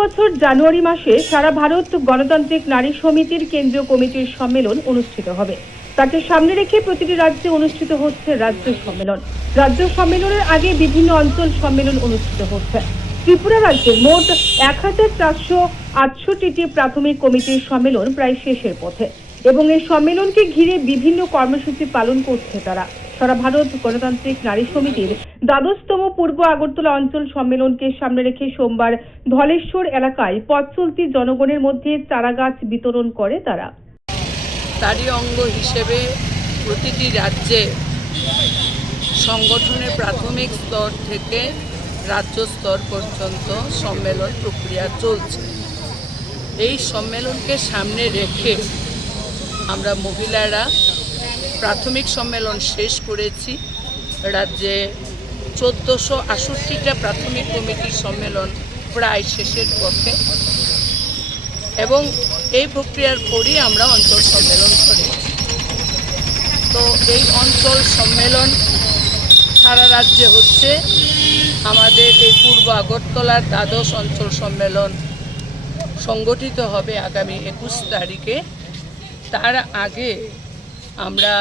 বছর জানুয়ারি মাসে সারা ভারত গণতান্ত্রিক নারী সমিতির কেন্দ্রীয় কমিটির সম্মেলন অনুষ্ঠিত হবে। তাকে সামনে রেখে প্রতিটি রাজ্যে অনুষ্ঠিত হচ্ছে রাজ্য সম্মেলন। রাজ্য সম্মেলনের আগে বিভিন্ন অঞ্চল সম্মেলন অনুষ্ঠিত হচ্ছে। ত্রিপুরা রাজ্যের মোট এক হাজার চারশো আটষট্টিটি প্রাথমিক কমিটির সম্মেলন প্রায় শেষের পথে এবং এই সম্মেলনকে ঘিরে বিভিন্ন কর্মসূচি পালন করছে তারা। সারা ভারত গণতান্ত্রিক নারী সমিতির দ্বাদশতম পূর্ব আগরতলা অঞ্চল সম্মেলনকে সামনে রেখে সোমবার ধলেশ্বর এলাকায় পথ চলতি জনগণের মধ্যে চারাগাছ বিতরণ করে তারা। তারই অঙ্গ হিসেবে প্রতিটি রাজ্যে সংগঠনের প্রাথমিক স্তর থেকে রাজ্য স্তর পর্যন্ত সম্মেলন প্রক্রিয়া চলছে। এই সম্মেলনকে সামনে রেখে আমরা মহিলারা প্রাথমিক সম্মেলন শেষ করেছি। রাজ্যে চোদ্দোশো আষট্টিটা প্রাথমিক কমিটির সম্মেলন প্রায় শেষের পথে। এবং এই প্রক্রিয়ার পরই আমরা অঞ্চল সম্মেলন করেছি। তো এই অঞ্চল সম্মেলন সারা রাজ্যে হচ্ছে। আমাদের এই পূর্ব আগরতলার দ্বাদশ অঞ্চল সম্মেলন সংগঠিত হবে আগামী একুশ তারিখে। তার আগে আমরা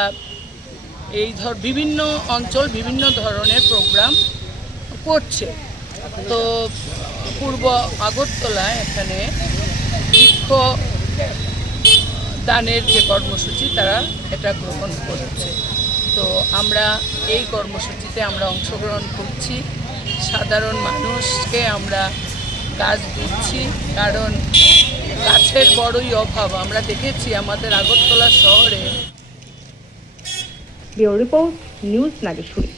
এই ধর বিভিন্ন অঞ্চল বিভিন্ন ধরনের প্রোগ্রাম করছে। তো পূর্ব আগরতলায় এখানে বৃক্ষ দানের যে কর্মসূচি, তারা এটা গ্রহণ করছে। তো আমরা এই কর্মসূচিতে আমরা অংশগ্রহণ করছি। সাধারণ মানুষকে আমরা গাছ দিচ্ছি, কারণ গাছের বড়ই অভাব। আমরা দেখেছি আমাদের আগরতলা শহরে ব্যুরো রিপোর্ট নিউজ নাগেশ্বরী